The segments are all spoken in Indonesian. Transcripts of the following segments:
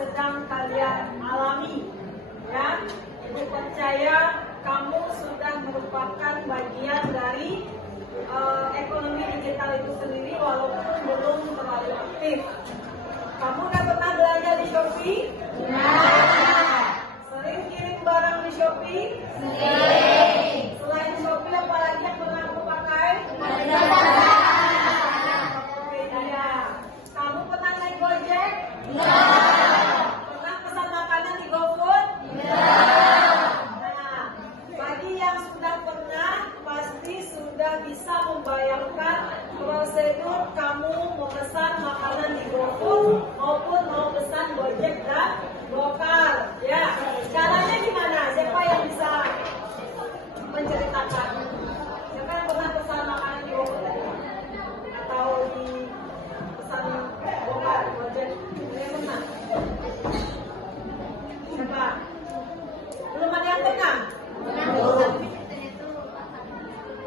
sedang kalian alami. Ya, Ibu percaya kamu sudah merupakan bagian dari ekonomi digital itu sendiri walaupun belum terlalu aktif. Kamu udah pernah belanja di Shopee? Nah. Sering kirim barang di Shopee? Sering. Selain Shopee, apa lagi yang pernah kamu pakai? Tokopedia. Kamu pernah naik Gojek? Ya. Pernah pesan makanan di GoFood? Ya. Nah, bagi yang sudah pernah, pasti sudah bisa membayangkan prosedur kamu memesan makanan di GoFood maupun mau pesan Gojek dan Gokar. Ya, caranya gimana? Siapa yang bisa menceritakan? Siapa yang pernah pesan makanan di GoFood tadi? Atau di pesan Gokar, Gojek? Yang pernah? Siapa? Belum ada yang pernah?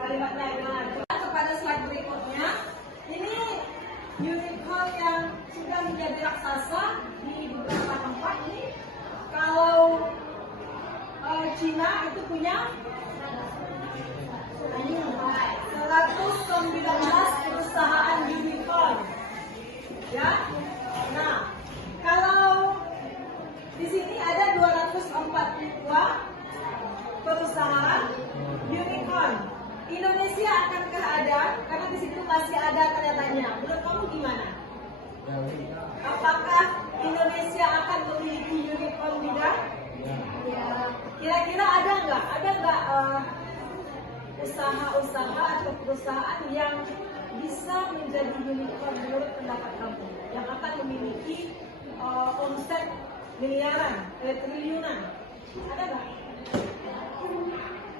Kalimatnya gimana? Kepada slide berikutnya, ini unicorn yang sudah menjadi raksasa di beberapa tempat ini. Kalau Cina itu punya 119 perusahaan unicorn. Ya. Nah, kalau di sini ada 242 perusahaan unicorn. Indonesia akankah ada? Karena di situ masih ada tanda tanya. Menurut kamu gimana? Apakah Indonesia akan memiliki unicorn tidak? Ya. Kira-kira ada nggak? Ada nggak usaha-usaha atau perusahaan yang bisa menjadi unicorn menurut pendapat kamu? Yang akan memiliki omset miliaran, triliunan? Ada nggak?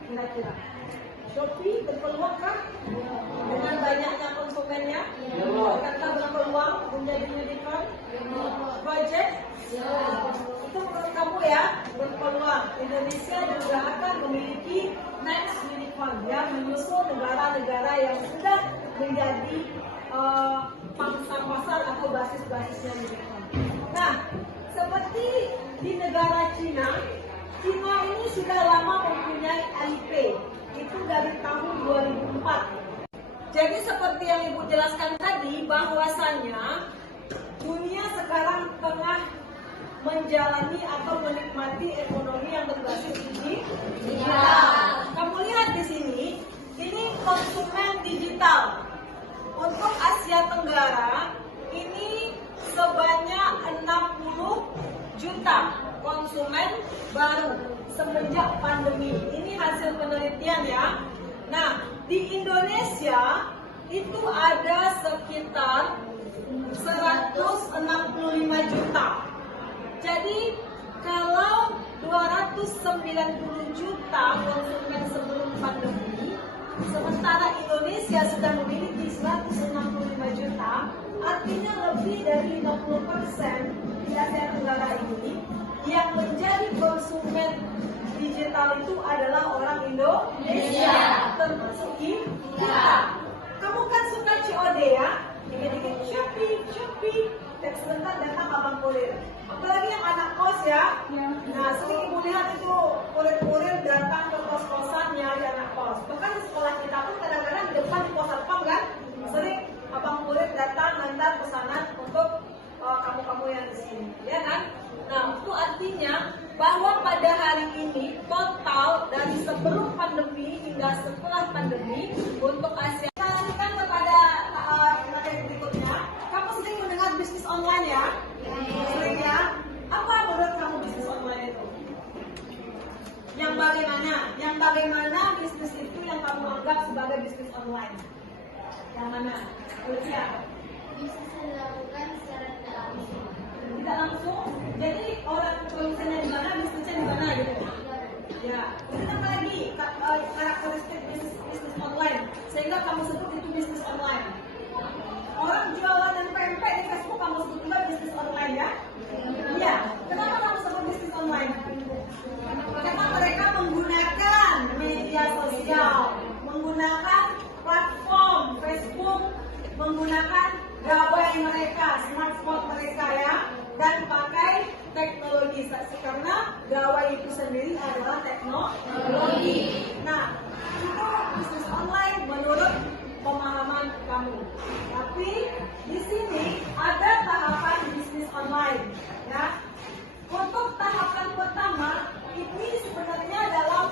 Kira-kira? Shopee berpeluang kan? Dengan banyaknya konsumennya? Akankah berpeluang menjadi unicorn? Gojek? Itu menurut kamu ya, berpeluang. Indonesia juga akan memiliki next unicorn yang menyusul negara-negara yang sudah menjadi pangsa pasar atau basis-basisnya unicorn. Nah, seperti di negara Cina ini sudah lama mempunyai Alipay. Itu dari tahun 2004. Jadi seperti yang Ibu jelaskan tadi, bahwasanya dunia sekarang tengah menjalani atau menikmati ekonomi yang berbasis digital. Kamu lihat di sini, ini konsumen digital. Untuk Asia Tenggara, ini sebanyak 60 juta konsumen baru semenjak pandemi. Ini hasil penelitian ya. Nah, di Indonesia itu ada sekitar 165 juta. Jadi kalau 290 juta konsumen sebelum pandemi, sementara Indonesia sudah memiliki 165 juta, artinya lebih dari 50% di Asia Tenggara ini yang menjadi konsumen digital itu adalah orang Indonesia, termasuk kita. Kamu kan suka COD ya? Dikit-dikit Shopee, dan sebentar datang abang kurir. Apalagi yang anak kos ya. Nah, sering ibu lihat itu kurir-kurir datang ke kos-kosan nyari anak kos. Bahkan di sekolah kita pun kadang-kadang di depan di pos satpam kan, sering abang kurir datang ngantar pesanan untuk kamu-kamu yang di sini, ya kan? Nah, itu artinya bahwa pada hari ini total dari sebelum pandemi hingga setelah pandemi untuk Asia. Kita lanjutkan kepada materi berikutnya. Kamu sering mendengar bisnis online ya? Sering ya? Apa menurut kamu bisnis online itu? Yang bagaimana? Yang bagaimana bisnis itu yang kamu anggap sebagai bisnis online? Yang mana? Olivia? Bisnis dilakukan secara Tidak langsung. Jadi orang produsennya di mana, bisnisnya di mana gitu. Ya. Kemudian apa lagi karakteristik bisnis online sehingga kamu sebut itu bisnis online? Orang jualan dan pempek di Facebook kamu sebut juga bisnis online ya? Iya. Kenapa kamu sebut bisnis online? Karena mereka menggunakan media sosial, menggunakan platform Facebook, menggunakan gawai mereka, smartphone digitalisasi karena gawai itu sendiri adalah teknologi. Nah, itu bisnis online menurut pemahaman kamu. Tapi di sini ada tahapan bisnis online, ya. Untuk tahapan pertama ini sebenarnya dalam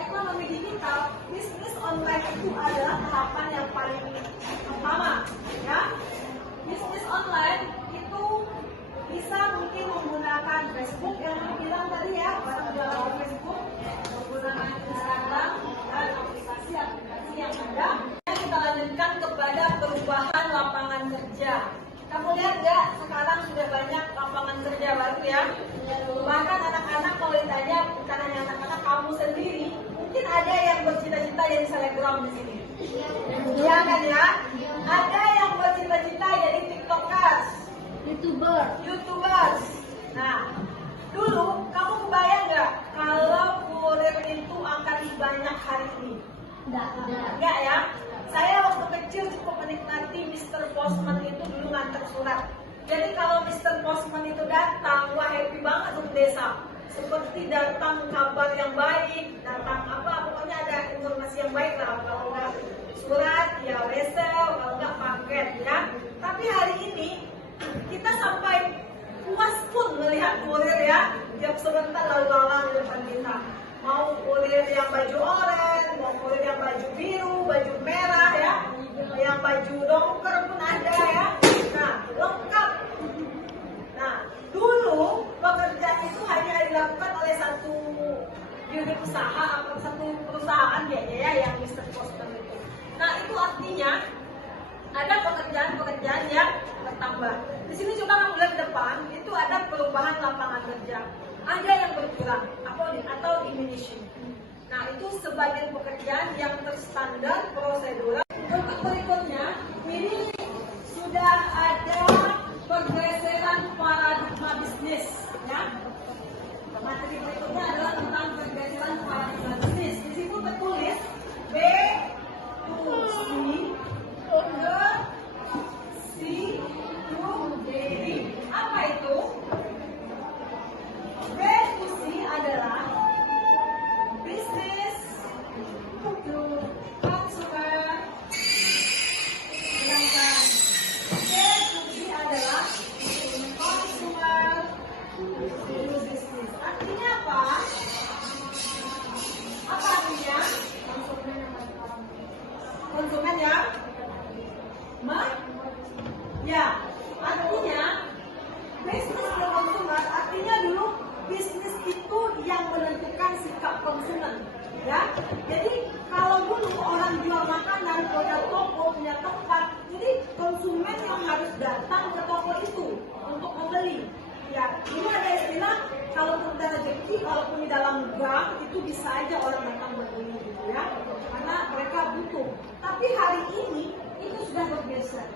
ekonomi digital, bisnis online itu adalah tahapan yang paling pertama, ya. Bisnis online itu bisa mungkin menggunakan Facebook yang aku bilang tadi ya, orang jualan Facebook, menggunakan Instagram dan aplikasi-aplikasi yang ada. Kita lanjutkan kepada perubahan lapangan kerja. Kamu lihat nggak, sekarang sudah banyak lapangan kerja baru ya. Bahkan anak-anak kalau ditanya, bukan hanya anak-anak, kamu sendiri mungkin ada yang bercita-cita jadi selebgram di sini. Iya kan ya? Ada yang bercita-cita jadi tiktokers, youtubers. Nah, dulu kamu kebayang nggak kalau kurir itu akan sebanyak hari ini? Enggak ya? Saya waktu kecil cukup menikmati Mr. Postman itu dulu nganter surat. Jadi kalau Mr. Postman itu datang, wah happy banget untuk desa. Seperti datang kabar yang baik, datang apa, pokoknya ada informasi yang baik lah. Kalau nggak surat, ya wesel, kalau nggak paket ya. Tapi hari ini kita sampai puas pun melihat kurir ya. Tiap sebentar lalu lalang di depan kita. Mau kurir yang baju oranye, mau kurir yang baju biru, baju merah ya, yang baju dongker pun ada ya. Nah, lengkap. Nah, dulu pekerjaan itu hanya dilakukan oleh satu unit usaha atau satu perusahaan ya yang Mr. Postman itu. Nah, itu artinya ada pekerjaan-pekerjaan yang bertambah. Di sini juga kamu lihat depan, itu ada perubahan lapangan kerja. Ada yang berkurang atau diminishing. Nah, itu sebagian pekerjaan yang terstandar prosedural. Untuk berikutnya, ini sudah ada pergeseran paradigma bisnis. Ya. Materi berikutnya adalah tentang pergeseran paradigma bisnis. Di situ tertulis B to C to D. Apa itu? B to C adalah business to consumer, sedangkan C to D adalah consumer to business. Artinya apa? Apa artinya? Konsumen yang ya, artinya business to consumer artinya dulu bisnis itu yang menentukan sikap konsumen, ya. Jadi kalau dulu orang jual makanan, punya toko, punya tempat, jadi konsumen yang harus datang ke toko itu untuk membeli. Ya, ini ada istilah kalau ada rezeki, kalaupun di dalam gang itu bisa aja orang datang membeli gitu ya, karena mereka butuh. Tapi hari ini itu sudah bergeser.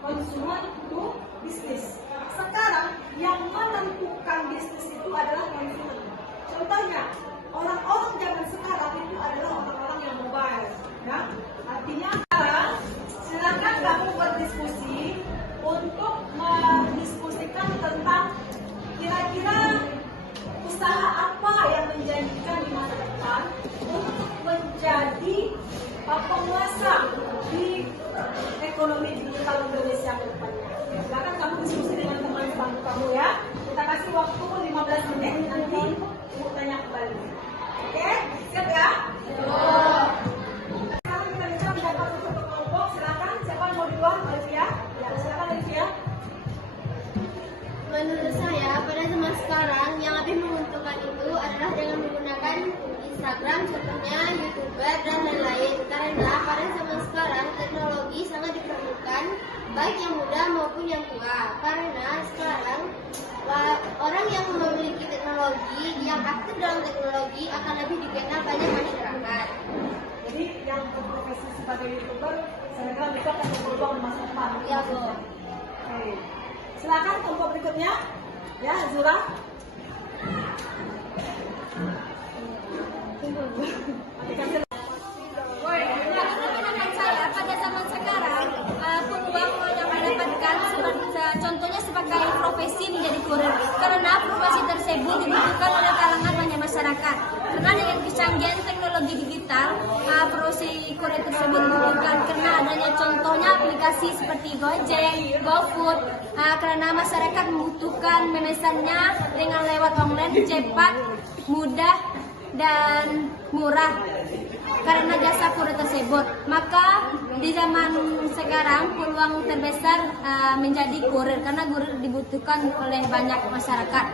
Konsumen itu bisnis. Sekarang yang menentukan bisnis itu adalah konsumen. Contohnya, orang-orang zaman sekarang itu adalah orang-orang yang mobile, ya. Artinya sekarang silakan kamu berdiskusi untuk mendiskusikan tentang kira-kira usaha apa yang menjanjikan di masa depan untuk menjadi penguasa di ekonomi digital Indonesia ke depannya. Silakan kamu diskusi dengan teman-teman kamu ya. Kita kasih waktu 15 menit, nanti ibu tanya kembali. Oke? Siap ya? Sekarang kita bisa mendapat untuk kelompok. Silakan, siapa yang mau duluan? Olivia? Ya, silakan Olivia. Menurut saya, pada zaman sekarang yang lebih menguntungkan itu adalah dengan menggunakan Instagram, contohnya YouTuber dan lain-lain. Karena pada zaman sekarang teknologi sangat diperlukan, baik yang muda maupun yang tua. Karena sekarang orang yang memiliki teknologi, yang aktif dalam teknologi akan lebih dikenal banyak masyarakat. Jadi yang berprofesi sebagai YouTuber, saya kira bisa akan berpeluang di masa depan. Ya, Bu. Oke. Silakan kelompok berikutnya. Ya, Zura. Menurut saya pada zaman sekarang peluang yang mendapatkan contohnya sebagai profesi menjadi kurir karena profesi si kurir tersebut bukan karena adanya contohnya aplikasi seperti Gojek, GoFood, karena masyarakat membutuhkan memesannya dengan lewat online cepat, mudah dan murah karena jasa kurir tersebut. Maka di zaman sekarang peluang terbesar menjadi kurir karena kurir dibutuhkan oleh banyak masyarakat.